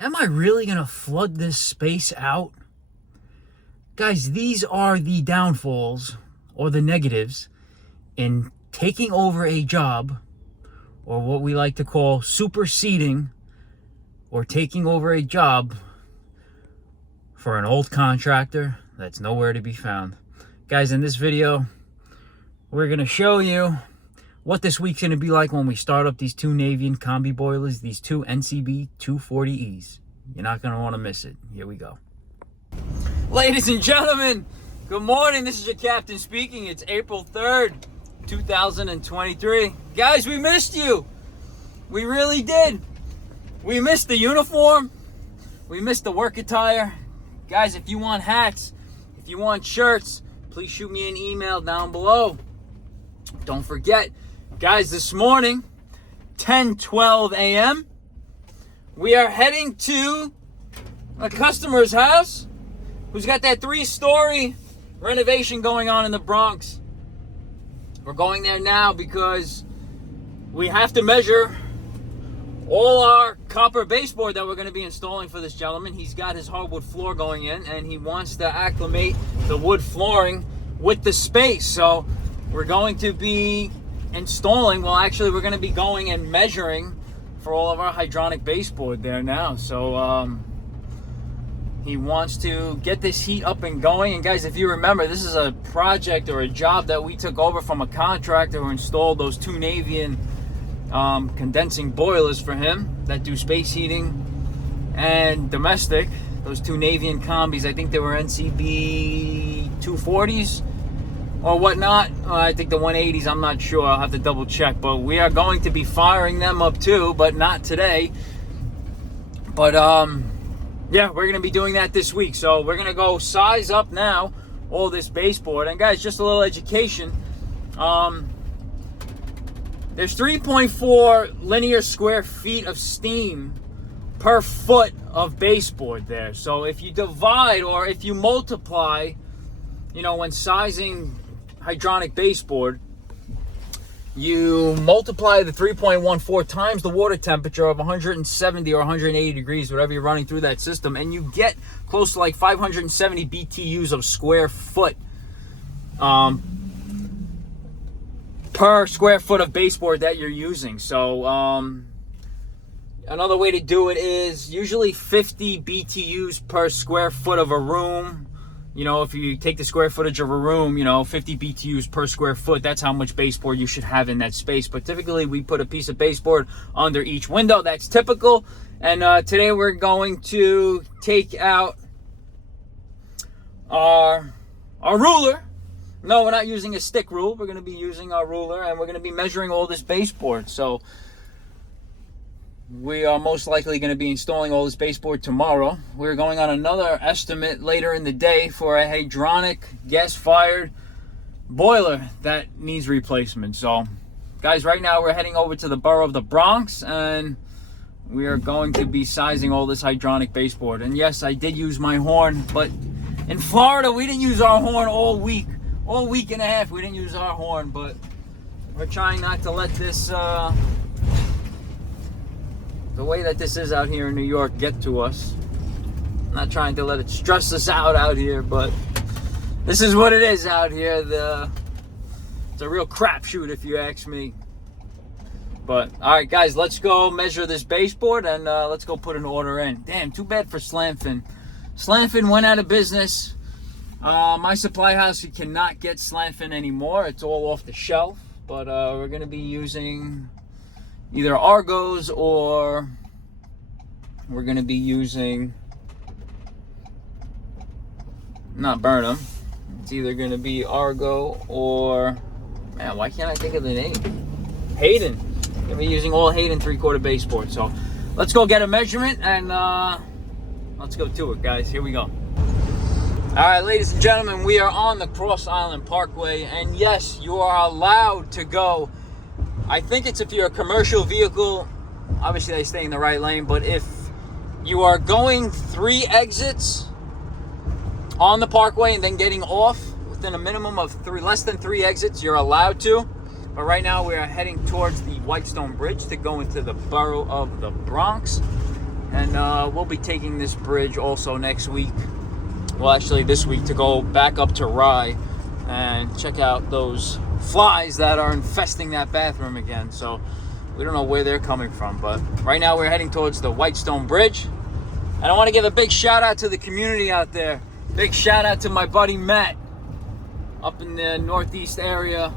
am I really going to flood this space out? Guys, these are the downfalls or the negatives in taking over a job, or what we like to call superseding or taking over a job for an old contractor that's nowhere to be found. Guys, in this video, we're going to show you what this week's going to be like when we start up these two Naviens combi boilers, these two NCB 240Es. You're not going to want to miss it. Here we go. Ladies and gentlemen, good morning. This is your captain speaking. It's April 3rd, 2023. Guys, we missed you. We really did. We missed the uniform. We missed the work attire. Guys, if you want hats, if you want shirts, please shoot me an email down below. Don't forget, guys, this morning, 10:12 a.m., we are heading to a customer's house who's got that 3-story renovation going on in the Bronx. We're going there now because we have to measure all our copper baseboard that we're going to be installing for this gentleman. He's got his hardwood floor going in, and he wants to acclimate the wood flooring with the space. So we're going to be installing, well, actually, we're going to be going and measuring for all of our hydronic baseboard there now. So he wants to get this heat up and going. And guys, if you remember, this is a project or a job that we took over from a contractor who installed those two Navien condensing boilers for him that do space heating and domestic. Those two Navien combis, I think they were NCB 240s or whatnot. I think the 180s, I'm not sure. I'll have to double check. But we are going to be firing them up too, but not today. But yeah, we're going to be doing that this week. So we're going to go size up now all this baseboard. And guys, just a little education. There's 3.4 linear square feet of steam per foot of baseboard there. So if you divide or if you multiply, you know, when sizing hydronic baseboard, you multiply the 3.14 times the water temperature of 170 or 180 degrees, whatever you're running through that system, and you get close to like 570 BTUs of square foot per square foot of baseboard that you're using. So another way to do it is usually 50 BTUs per square foot of a room. You know, if you take the square footage of a room, you know, 50 BTUs per square foot, that's how much baseboard you should have in that space. But typically we put a piece of baseboard under each window. That's typical. And today we're going to take out our ruler. No, we're not using a stick rule. We're going to be using our ruler, and we're going to be measuring all this baseboard. So we are most likely going to be installing all this baseboard tomorrow. We're going on another estimate later in the day for a hydronic gas-fired boiler that needs replacement. So, guys, right now we're heading over to the borough of the Bronx, and we are going to be sizing all this hydronic baseboard. And yes, I did use my horn, but in Florida, we didn't use our horn all week. All week and a half, we didn't use our horn, but we're trying not to let this, the way that this is out here in New York, get to us. I'm not trying to let it stress us out here, but this is what it is out here. It's a real crapshoot, if you ask me. But, all right, guys, let's go measure this baseboard, and let's go put an order in. Damn, too bad for Slamfin. Slamfin went out of business. My supply house, you cannot get Slamfin anymore. It's all off the shelf. But we're going to be using either Argos, or we're going to be using, not Burnham. It's either going to be Argo or, man, why can't I think of the name? Hayden. We're going to be using all Hayden 3/4 baseboard. So let's go get a measurement, and let's go to it, guys. Here we go. All right, ladies and gentlemen, we are on the Cross Island Parkway, and yes, you are allowed to go. I think it's if you're a commercial vehicle, obviously they stay in the right lane, but if you are going 3 exits on the parkway and then getting off within a minimum of less than 3 exits, you're allowed to. But right now we are heading towards the Whitestone Bridge to go into the borough of the Bronx. And we'll be taking this bridge also next week. Well, actually this week, to go back up to Rye and check out those flies that are infesting that bathroom again. So we don't know where they're coming from, but right now we're heading towards the Whitestone Bridge. And I want to give a big shout out to the community out there. Big shout out to my buddy Matt up in the Northeast area.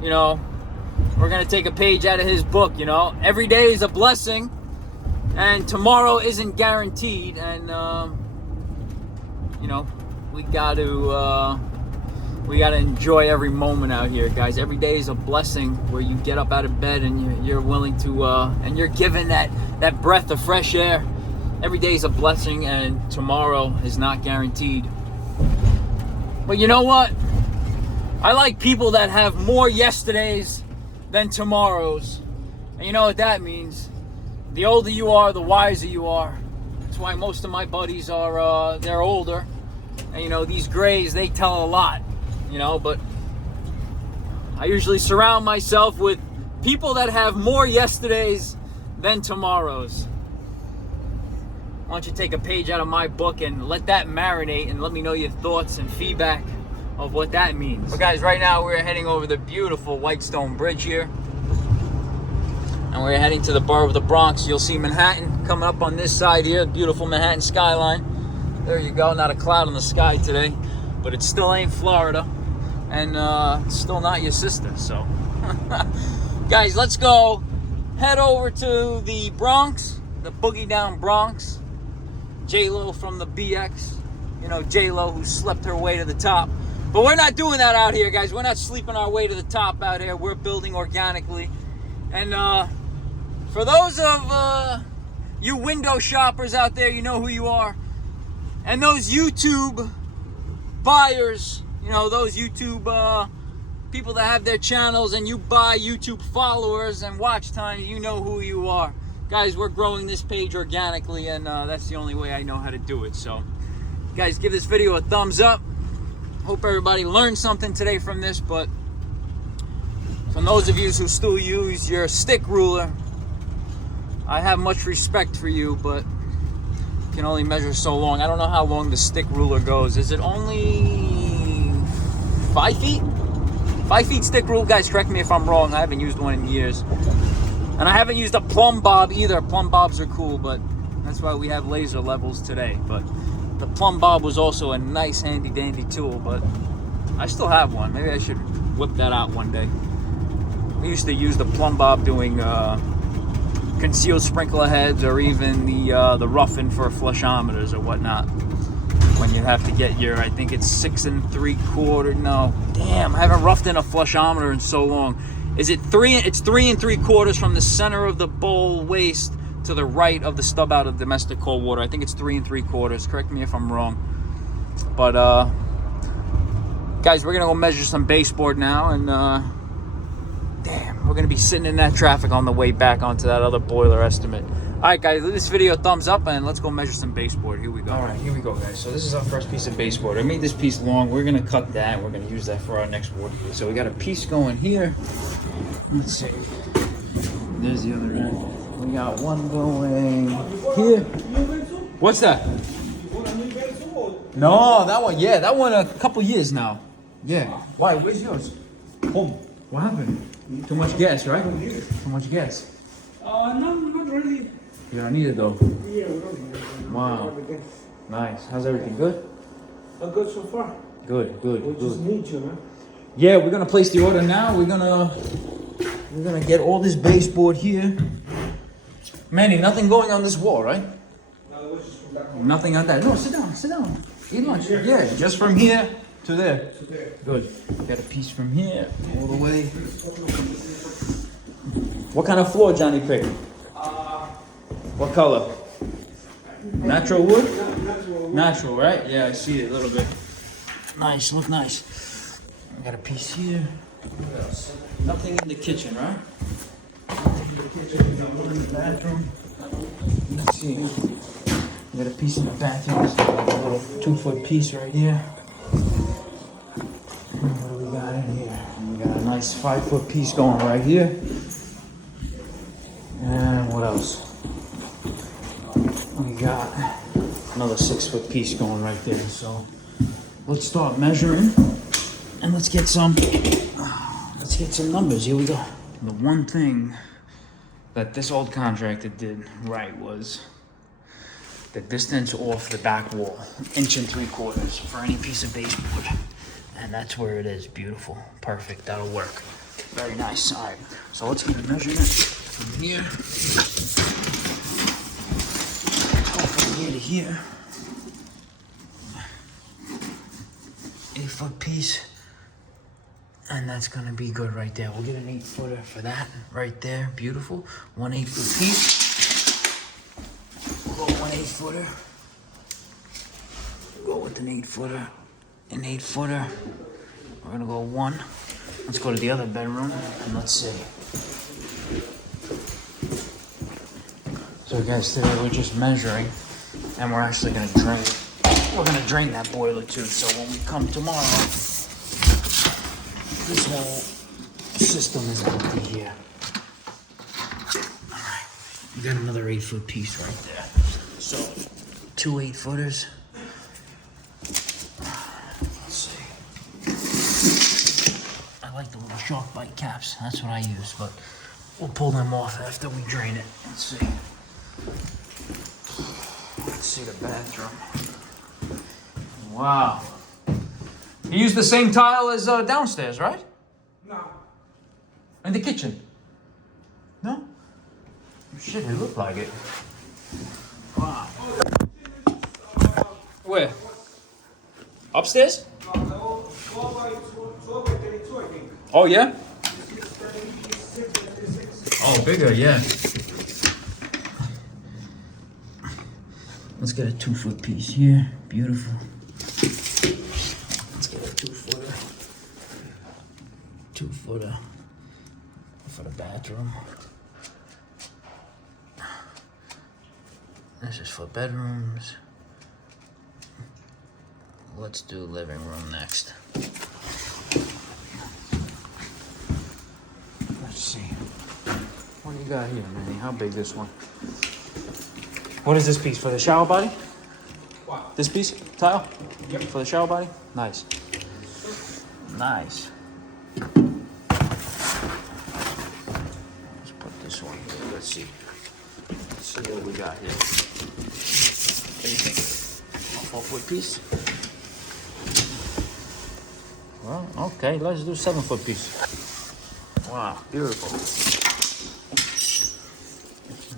You know, we're going to take a page out of his book, you know. Every day is a blessing and tomorrow isn't guaranteed. And, you know, we got to enjoy every moment out here, guys. Every day is a blessing where you get up out of bed and you're willing to, and you're given that breath of fresh air. Every day is a blessing and tomorrow is not guaranteed. But you know what? I like people that have more yesterdays than tomorrows. And you know what that means? The older you are, the wiser you are. That's why most of my buddies are, they're older. And you know, these grays, they tell a lot, you know, but I usually surround myself with people that have more yesterdays than tomorrows. Why don't you take a page out of my book and let that marinate and let me know your thoughts and feedback of what that means. But guys, right now we're heading over the beautiful Whitestone Bridge here. And we're heading to the borough of the Bronx. You'll see Manhattan coming up on this side here. Beautiful Manhattan skyline. There you go. Not a cloud in the sky today. But it still ain't Florida. And it's still not your sister, so. Guys, let's go head over to the Bronx. The Boogie Down Bronx. J-Lo from the BX, you know, J-Lo who slept her way to the top. But we're not doing that out here, guys. We're not sleeping our way to the top out here. We're building organically. And for those of you window shoppers out there, you know who you are. And those YouTube buyers, you know, those YouTube people that have their channels and you buy YouTube followers and watch time, you know who you are. Guys, we're growing this page organically, and that's the only way I know how to do it. So, guys, give this video a thumbs up. Hope everybody learned something today from this, but from those of you who still use your stick ruler, I have much respect for you, but you can only measure so long. I don't know how long the stick ruler goes. Is it only 5 feet? 5 feet stick rule? Guys, correct me if I'm wrong. I haven't used one in years. And I haven't used a plumb bob either. Plumb bobs are cool, but that's why we have laser levels today. But the plumb bob was also a nice handy dandy tool, but I still have one. Maybe I should whip that out one day. We used to use the plumb bob doing concealed sprinkler heads or even the roughing for flushometers or whatnot. When you have to get your, I think it's 6 3/4. No, damn, I haven't roughed in a flushometer in so long. Is it 3? It's 3 3/4 from the center of the bowl waste to the right of the stub out of domestic cold water. I think it's 3 3/4. Correct me if I'm wrong. But guys, we're gonna go measure some baseboard now, and damn, we're gonna be sitting in that traffic on the way back onto that other boiler estimate. All right, guys, leave this video a thumbs up, and let's go measure some baseboard. Here we go. All right, here we go, guys. So this is our first piece of baseboard. I made this piece long. We're gonna cut that. We're gonna use that for our next board. So we got a piece going here. Let's see. There's the other end. We got one going here. What's that? No, that one. Yeah, that one a couple years now. Yeah. Why? Where's yours? Home. What happened? Too much gas, right? Too much gas. No, not really. You don't need it though. Yeah, Wow. Nice. How's everything? Good? Good so far. Good. We just need you, man. Yeah, we're gonna place the order now. We're gonna get all this baseboard here. Manny, nothing going on this wall, right? No, it was just from that home. Nothing on that. No, sit down. Eat lunch. Yeah, just from here to there. Good. Got a piece from here all the way. What kind of floor, Johnny picked? What color? Natural wood? Natural, right? Yeah, I see it a little bit. Nice, look nice. I got a piece here. What else? Nothing in the kitchen, right? Nothing in the kitchen. Got one in the bathroom. Let's see. We got a piece in the bathroom. A little 2-foot piece right here. What do we got in here? We got a nice 5-foot piece going right here. And what else? we got another 6-foot piece going right there. So let's start measuring and let's get some numbers. Here we go. The one thing that this old contractor did right was the distance off the back wall, 1 3/4 for any piece of baseboard. And that's where it is. Beautiful. Perfect. That'll work. Very nice. All right. So let's get a measurement from here. Go from here to here. 8-foot piece. And that's going to be good right there. We'll get an 8-footer for that right there. Beautiful. 1 8-foot piece. We'll go 1 8-footer. Go with an 8-footer. An 8-footer. We're gonna go 1. Let's go to the other bedroom and let's see. So guys, today we're just measuring and we're actually gonna drain. We're gonna drain that boiler too. So when we come tomorrow, this whole system is empty here. All right, we got another 8-foot piece right there. So 2 8-footers. I like the little shark bite caps. That's what I use, but we'll pull them off after we drain it. Let's see. Let's see the bathroom. Wow. You use the same tile as downstairs, right? No. In the kitchen? No? Shit, it looked like it. Wow. Where? Upstairs? Oh, yeah? Oh, bigger, yeah. Let's get a 2-foot piece here. Beautiful. Let's get a 2-footer. 2-footer for the bathroom. This is for bedrooms. Let's do living room next. Let's see. What do you got here, Manny? How big this one? What is this piece? For the shower body? What? This piece? Tile? Yep. For the shower body? Nice. Nice. Let's put this one here. Let's see. Let's see what we got here. What do you think? A 4-foot piece? Well, okay, let's do 7-foot piece. Wow, beautiful.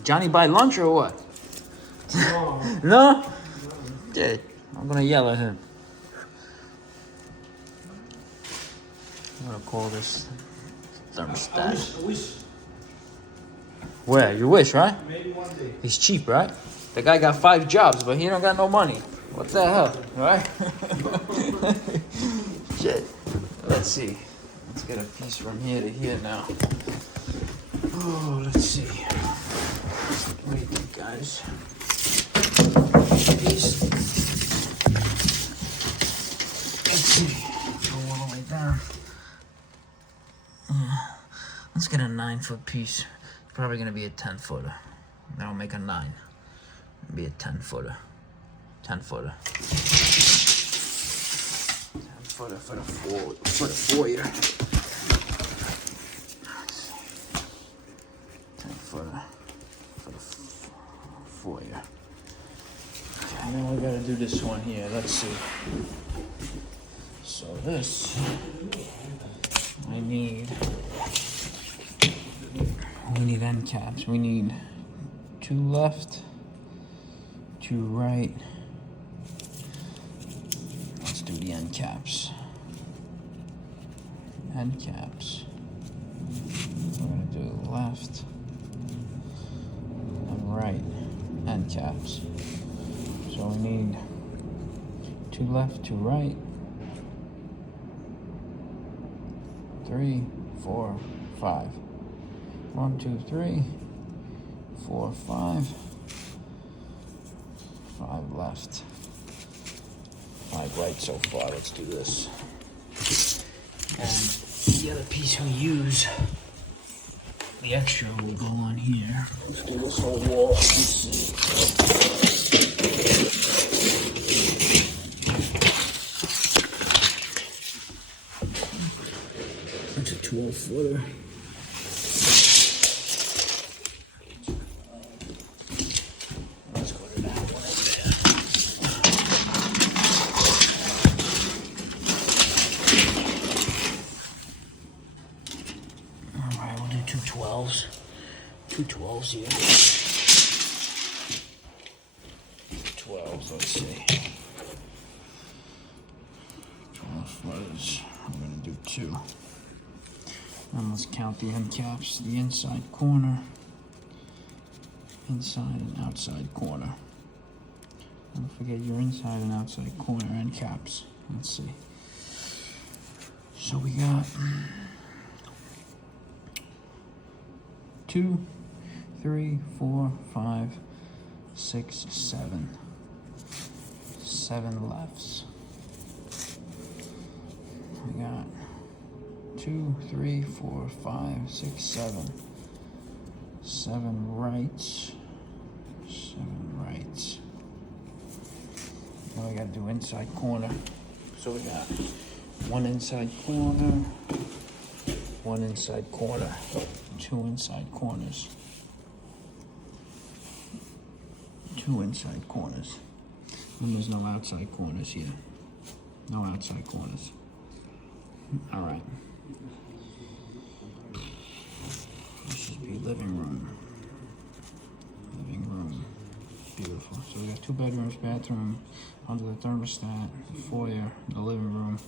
Johnny buy lunch or what? No. No? Yeah, I'm gonna yell at him. I'm gonna call this thermostat. I wish. Where? You wish, right? Maybe one day. He's cheap, right? The guy got 5 jobs, but he don't got no money. What the hell, right? Shit. Let's see. Let's get a piece from here to here now. Oh, let's see. What do you think, guys? Piece. Let's see. Go all the way down. Yeah. Let's get a 9-foot piece. It's probably gonna be a 10-footer. That'll make a 9. It'll be a 10-footer. 10-footer. 10-footer for the foyer. 10-footer for the foyer. Okay, now we gotta do this one here. Let's see. So this, we need end caps. We need 2 left, 2 right. Let's do the end caps. End caps. We're gonna do left and right end caps. So we need 2 left, 2 right. 3, 4, 5. 1, 2, 3, 4, 5. 5 left. 5 right so far. Let's do this. And the other piece we use, the extra will go on here. Let's do this whole wall. Let's see. footer. Let's go to that one over there. All right, we'll do 212s. 212s here. 12s, let's see. 12 footers. I'm gonna do 2. And let's count the end caps. The inside corner, inside and outside corner. Don't forget your inside and outside corner end caps. Let's see. So we got 2, 3, 4, 5, 6, 7. 7 lefts. We got 2, 3, 4, 5, 6, 7. 7 rights. 7 rights. Now we gotta do inside corner. So we got 1 inside corner, 1 inside corner, 2 inside corners. 2 inside corners. And there's no outside corners here. No outside corners. All right. This should be living room. Living room. Beautiful. So we got 2 bedrooms, bathroom, under the thermostat, foyer, the living room,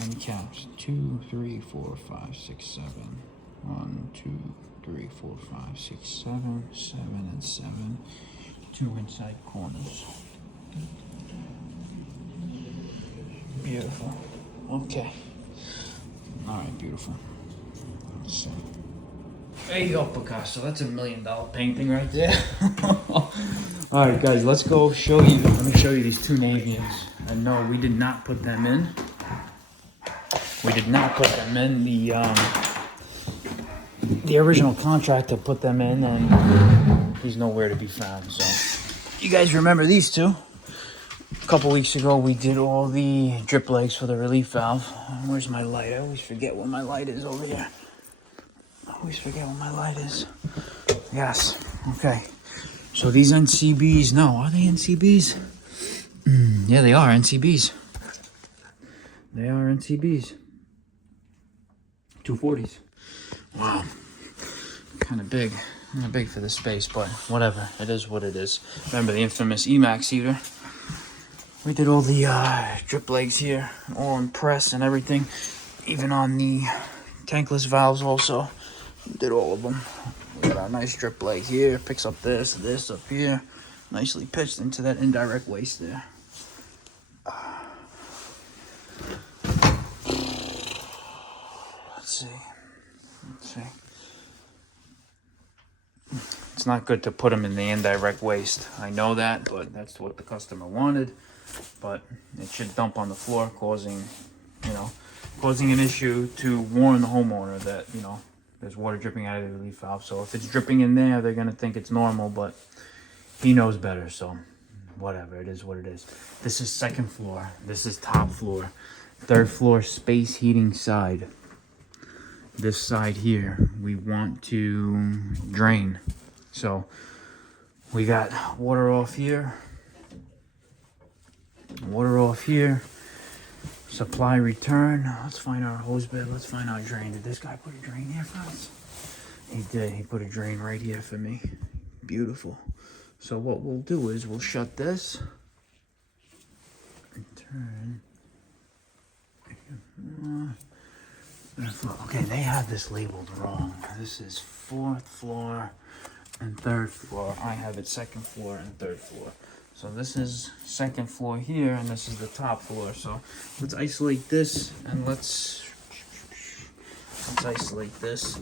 and caps. 2, 3, 4, 5, 6, 7. 1, 2, 3, 4, 5, 6, 7. 7 and 7. 2 inside corners. Beautiful. Okay. All right, beautiful. Let's see. There you go, Picasso. That's $1 million painting right there. All right, guys, let's go show you. Let me show you these 2 Naviens. And no, we did not put them in. We did not put them in. The original contractor put them in, and he's nowhere to be found. So, you guys remember these 2? A couple weeks ago, we did all the drip legs for the relief valve. Where's my light? I always forget where my light is over here. I always forget where my light is. Yes. Okay. So these NCBs, no, are they NCBs? Yeah, they are NCBs. They are NCBs. 240s. Wow. Kind of big. Kind of big for the space, but whatever. It is what it is. Remember the infamous Emax heater? We did all the drip legs here, all in press and everything. Even on the tankless valves also. We did all of them. We got our nice drip leg here. Picks up this up here. Nicely pitched into that indirect waste there. Let's see. It's not good to put them in the indirect waste. I know that, but that's what the customer wanted. But it should dump on the floor, causing an issue to warn the homeowner that, there's water dripping out of the relief valve. So if it's dripping in there, they're going to think it's normal, but he knows better. So whatever, it is what it is. This is 2nd floor. This is top floor. 3rd floor space heating side. This side here, we want to drain. So we got water off here. Water off here. Supply return. Let's find our hose bed. Let's find our drain. Did this guy put a drain here for us? He did. He put a drain right here for me. Beautiful. So what we'll do is we'll shut this and turn. Okay, they have this labeled wrong. This is 4th floor and 3rd floor. I have it 2nd floor and 3rd floor. So this is 2nd floor here, and this is the top floor. So let's isolate this, and let's isolate this.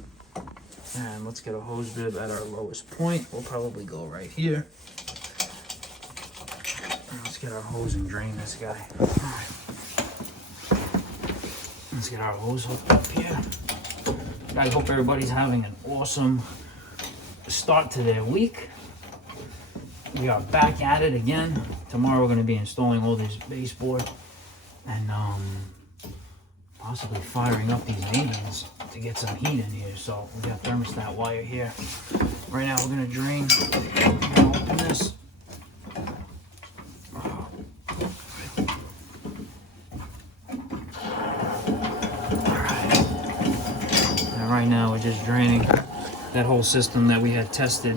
And let's get a hose bib at our lowest point. We'll probably go right here. And let's get our hose and drain this guy. All right. Let's get our hose hooked up here. I hope everybody's having an awesome start to their week. We are back at it again. Tomorrow we're going to be installing all this baseboard. And possibly firing up these Naviens to get some heat in here. So we got thermostat wire here. Right now we're gonna drain. I'm gonna open this. And right now we're just draining that whole system that we had tested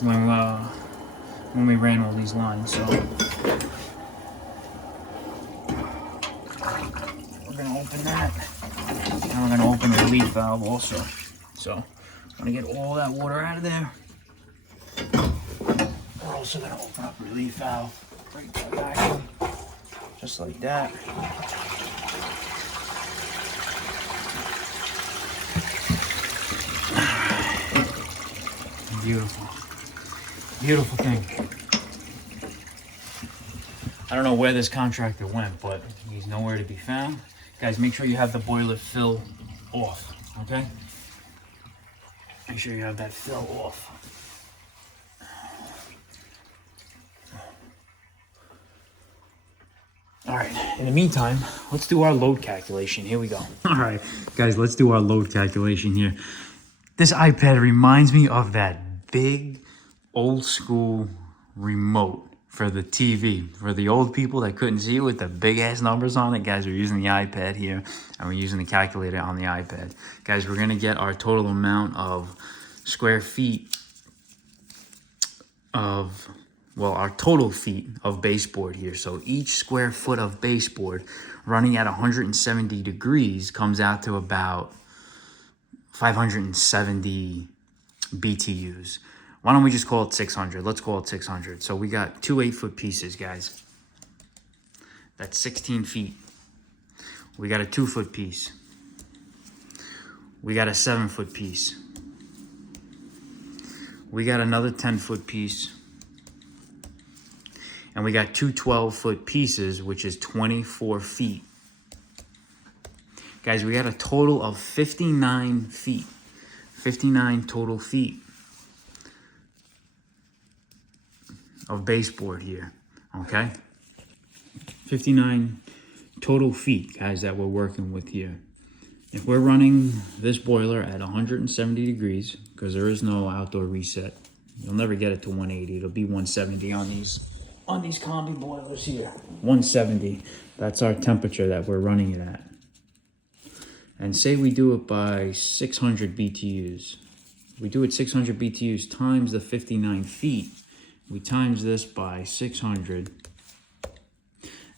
when we ran all these lines. So we're gonna open that, and we're gonna open the relief valve also. So I'm gonna get all that water out of there. We're also gonna open up relief valve, break that vacuum, just like that. Beautiful. Beautiful thing. I don't know where this contractor went, but he's nowhere to be found. Guys, make sure you have the boiler fill off, okay? Make sure you have that fill off. All right, in the meantime, let's do our load calculation. Here we go. All right, guys, let's do our load calculation here. This iPad reminds me of that big old school remote for the TV. For the old people that couldn't see it with the big ass numbers on it, guys, we're using the iPad here and we're using the calculator on the iPad. Guys, we're gonna get our total amount of square feet of, well, our total feet of baseboard here. So each square foot of baseboard running at 170 degrees comes out to about 570 BTUs. Why don't we just call it 600? Let's call it 600. So we got two 8-foot pieces, guys. That's 16 feet. We got a 2-foot piece. We got a 7-foot piece. We got another 10-foot piece. And we got two 12-foot pieces, which is 24 feet. Guys, we got a total of 59 feet. 59 total feet of baseboard here, okay? 59 total feet, guys, that we're working with here. If we're running this boiler at 170 degrees, because there is no outdoor reset, you'll never get it to 180. It'll be 170 on these combi boilers here. 170, that's our temperature that we're running it at. And say we do it by 600 BTUs. We do it 600 BTUs times the 59 feet. We times this by 600.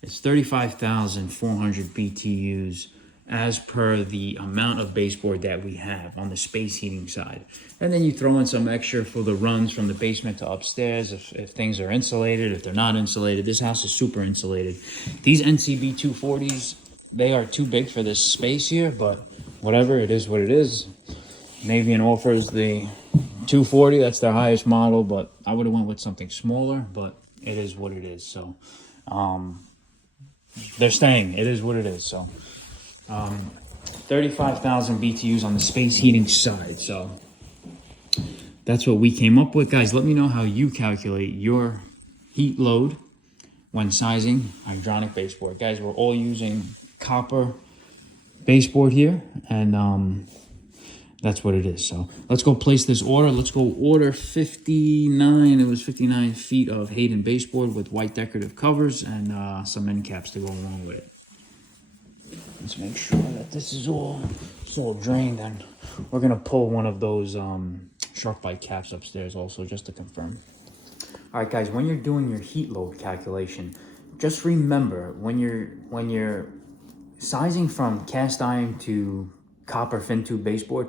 It's 35,400 BTUs as per the amount of baseboard that we have on the space heating side. And then you throw in some extra for the runs from the basement to upstairs if things are insulated, if they're not insulated. This house is super insulated. These NCB 240s, they are too big for this space here, but whatever, it is what it is. Naviens offers the 240, that's their highest model, but I would have went with something smaller, but it is what it is. So they're staying, it is what it is. So 35,000 BTUs on the space heating side. So that's what we came up with. Guys, let me know how you calculate your heat load when sizing hydronic baseboard. Guys, we're all using copper baseboard here, and that's what it is. So let's go place this order. Let's go order 59. It was 59 feet of Hayden baseboard with white decorative covers and some end caps to go along with it. Let's make sure that this is all drained, and we're gonna pull one of those shark bite caps upstairs also, just to confirm. All right, guys, when you're doing your heat load calculation, just remember when you're sizing from cast iron to copper fin tube baseboard,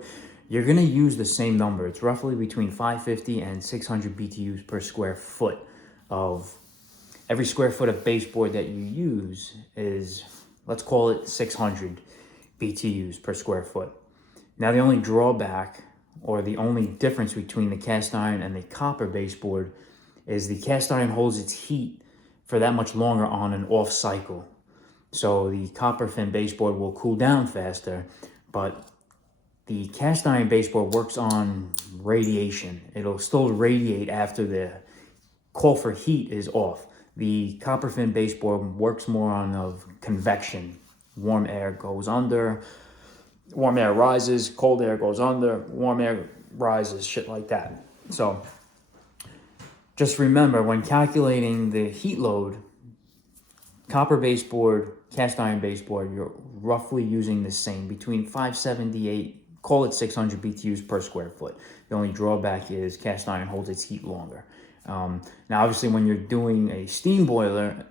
you're gonna use the same number. It's roughly between 550 and 600 BTUs per square foot of every square foot of baseboard that you use is, let's call it 600 BTUs per square foot. Now, the only drawback or the only difference between the cast iron and the copper baseboard is the cast iron holds its heat for that much longer on an off cycle. So the copper fin baseboard will cool down faster, but the cast iron baseboard works on radiation. It'll still radiate after the call for heat is off. The copper fin baseboard works more on of convection. warm air goes under, warm air rises, cold air goes under, warm air rises, shit like that. So just remember, when calculating the heat load, copper baseboard, cast iron baseboard, you're roughly using the same, between 578, call it 600 BTUs per square foot. The only drawback is cast iron holds its heat longer. Now, obviously, when you're doing a steam boiler,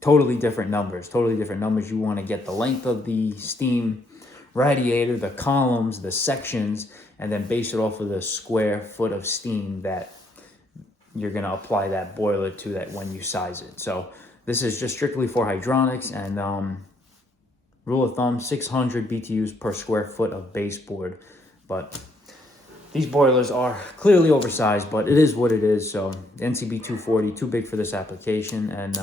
totally different numbers. You want to get the length of the steam radiator, the columns, the sections, and then base it off of the square foot of steam that you're going to apply that boiler to that when you size it. So this is just strictly for hydronics, and rule of thumb, 600 BTUs per square foot of baseboard. But these boilers are clearly oversized, but it is what it is. So NCB 240, too big for this application, and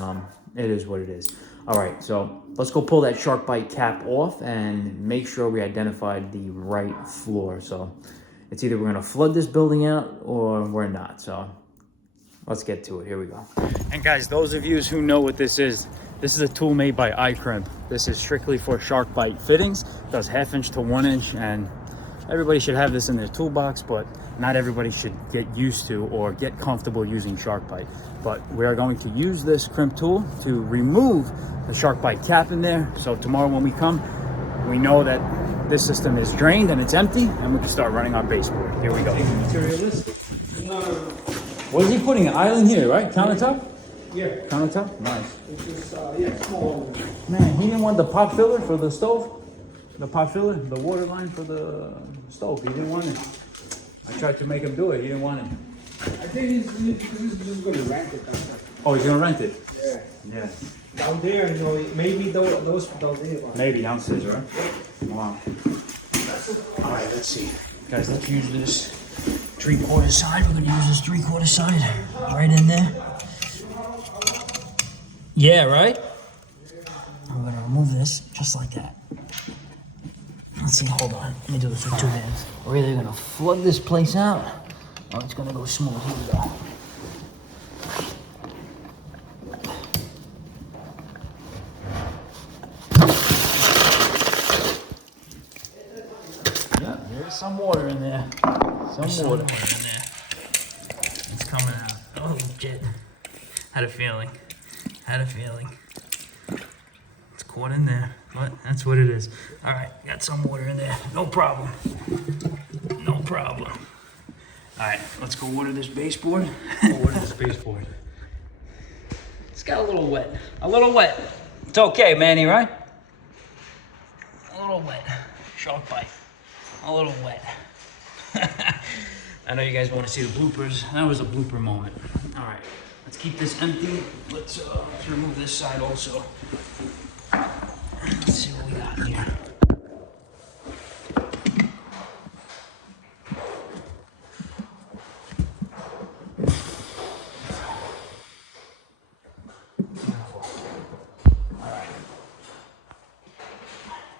it is what it is. All right, so let's go pull that shark bite cap off and make sure we identified the right floor. So it's either we're gonna flood this building out or we're not. So let's get to it. Here we go. And guys, those of you who know what this is a tool made by iCrimp. This is strictly for shark bite fittings. It does 1/2 inch to 1 inch, and everybody should have this in their toolbox, but not everybody should get used to or get comfortable using shark bite. But we are going to use this crimp tool to remove the shark bite cap in there. So tomorrow when we come, we know that this system is drained and it's empty, and we can start running our baseboard. Here we go. Materialistic. No. What is he putting? An island here, right? Countertop? Yeah. Countertop? Nice. It's just, yeah, small. Man, he didn't want the pot filler for the stove? The pot filler? The water line for the stove. He didn't want it. I tried to make him do it. He didn't want it. I think he's just going to rent it. Oh, he's going to rent it? Yeah. Yeah. Down there, you know, maybe those down there. Maybe downstairs, right? Wow. All right, let's see. Guys, let's use this 3/4 side. We're going to use this 3/4 side right in there. Yeah, right? I'm going to remove this just like that. Let's see, hold on. Let me do this with 2 hands. We're either going to flood this place out, or it's going to go smooth. Here we go. Yeah, there's some water in there. Some water in there. It's coming out. Oh, shit. Had a feeling. It's caught in there, but that's what it is. All right, got some water in there. No problem. All right, let's go water this baseboard. It's got a little wet. It's okay, Manny, right? A little wet. Shark bite. A little wet. I know you guys want to see the bloopers. That was a blooper moment. All right, let's keep this empty. Let's remove this side also. Let's see what we got here.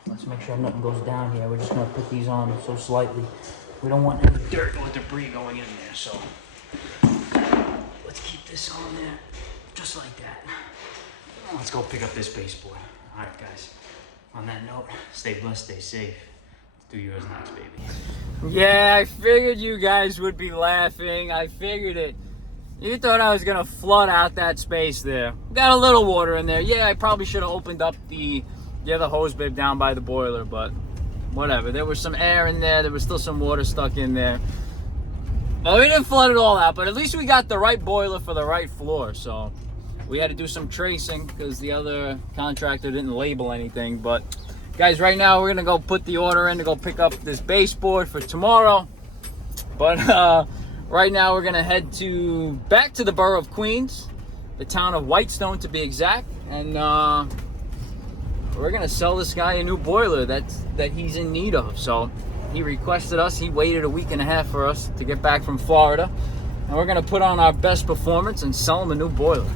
Let's make sure nothing goes down here. We're just gonna put these on so slightly. We don't want any dirt or debris going in there, so let's keep this on there, just like that. Let's go pick up this baseboard. All right, guys. On that note, stay blessed, stay safe. Let's do yours next, baby. Yeah, I figured you guys would be laughing. I figured it. You thought I was gonna flood out that space there. Got a little water in there. Yeah, I probably should have opened up the other hose bib down by the boiler, but whatever. There was some air in there. There was still some water stuck in there. Well, we didn't flood it all out, but at least we got the right boiler for the right floor. So we had to do some tracing because the other contractor didn't label anything. But guys, right now we're gonna go put the order in to go pick up this baseboard for tomorrow. But right now we're gonna head back to the borough of Queens, the town of Whitestone to be exact, and we're gonna sell this guy a new boiler that he's in need of. So he requested us. He waited a week and a half for us to get back from Florida, and we're gonna put on our best performance and sell him a new boiler.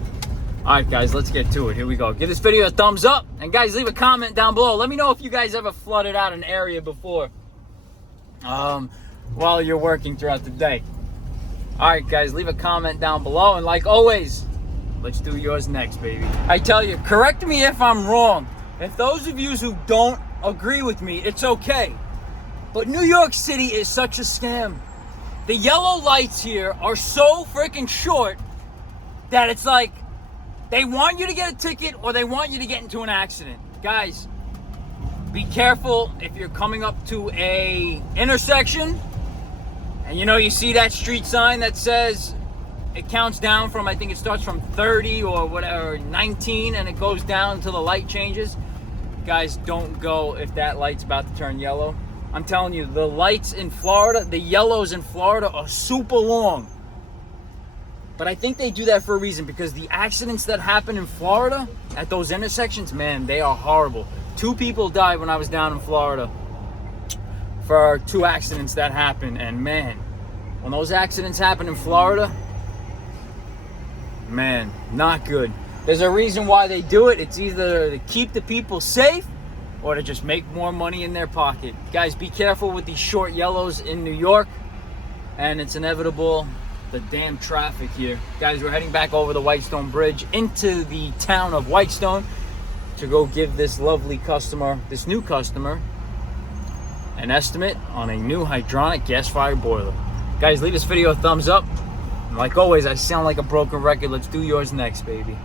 All right, guys, let's get to it. Here we go. Give this video a thumbs up, and guys, leave a comment down below. Let me know if you guys ever flooded out an area before while you're working throughout the day. All right, guys, leave a comment down below, and like always, Let's do yours next, baby. I tell you, correct me if I'm wrong. If those of you who don't agree with me, it's okay. But New York City is such a scam. The yellow lights here are so freaking short that it's like they want you to get a ticket or they want you to get into an accident. Guys, be careful if you're coming up to a intersection and you see that street sign that says it counts down from, I think it starts from 30 or whatever, 19, and it goes down until the light changes. Guys, don't go if that light's about to turn yellow. I'm telling you, the lights in Florida, the yellows in Florida are super long. But I think they do that for a reason, because the accidents that happen in Florida at those intersections, man, they are horrible. 2 people died when I was down in Florida for 2 accidents that happened. And man, when those accidents happen in Florida, man, not good. There's a reason why they do it. It's either to keep the people safe or to just make more money in their pocket. Guys, be careful with these short yellows in New York. And it's inevitable, the damn traffic here. Guys, we're heading back over the Whitestone Bridge into the town of Whitestone to go give this lovely customer, this new customer, an estimate on a new hydronic gas-fired boiler. Guys, leave this video a thumbs up. And like always, I sound like a broken record. Let's do yours next, baby.